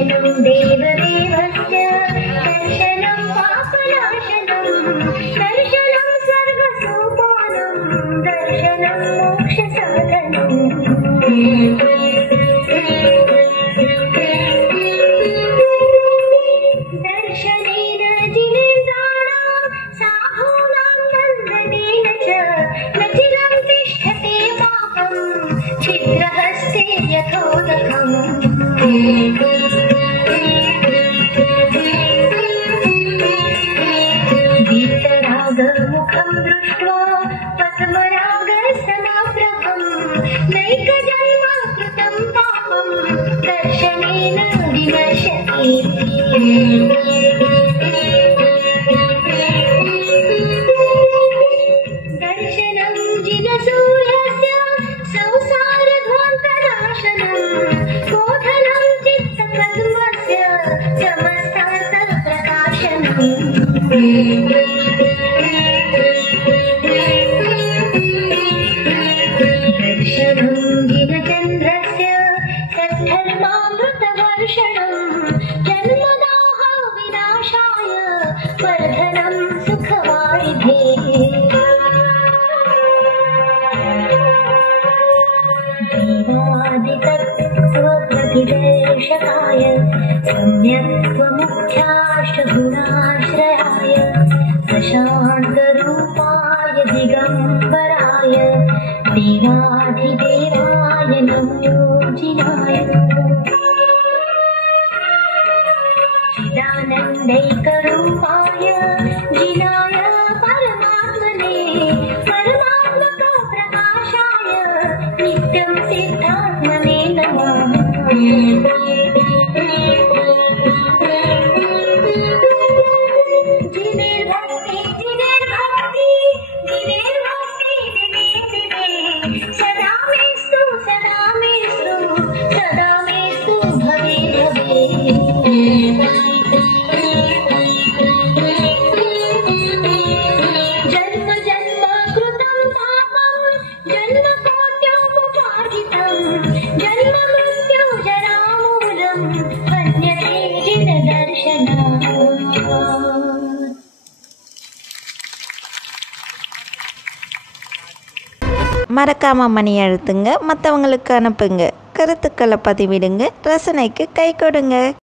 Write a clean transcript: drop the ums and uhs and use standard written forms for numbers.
दर्शनं देवदेवस्य दर्शनं पापनाशनं दर्शनं सर्वसोपानं दर्शनं मोक्षसाधनं दर्शनेन जिनेन्द्राणां साधूनां नन्दनेन च न चिरं तिष्ठते पापं छिद्रहस्ते यथोदकम् वीतरागमुखं दृष्ट्वा पद्मरागसमाप्रभं नैकजन्म कृतं पापं दर्शनेन विनश्यति दर्शनं जिनसूर्यस्य संसारध्वन्तनाशनं बोधनं चित्तपद्मस्य समस्तार्थप्रकाशनम् दर्शनं जिनचन्द्रस्य सद्धर्मामृतवर्षणं जन्मदाह विनाशाय वर्धनं सुखवारिधेः देवादितत्त्वप्रतिदेशकाय सम्यक्त्वमुख्याष्टगुणाश्रयाय प्रशान्तरूपाय दिगम्बराय देवाधिदेवाय नमो जिनाय चिदानन्दैकरूपाय जिनाय परमात्मने परमात्मकप्रकाशाय नित्यं सिद्धात्मने नमः जिनेर्भक्ति जिनेर्भक्ति जिनेर्भक्ति दिने दिने सदा मेस्तु भवे भवे जन्म जन्म कृतं पापं जन्मकोट्योपपादितं जन्म मृत्यु जरामूलं हन्यते जिनदर्शनात् மறக்காம மணி அழுத்துங்க, மற்றவங்களுக்கு அனுப்புங்க, கருத்துக்களை பதிவிடுங்க, ரசனைக்கு கை கொடுங்க.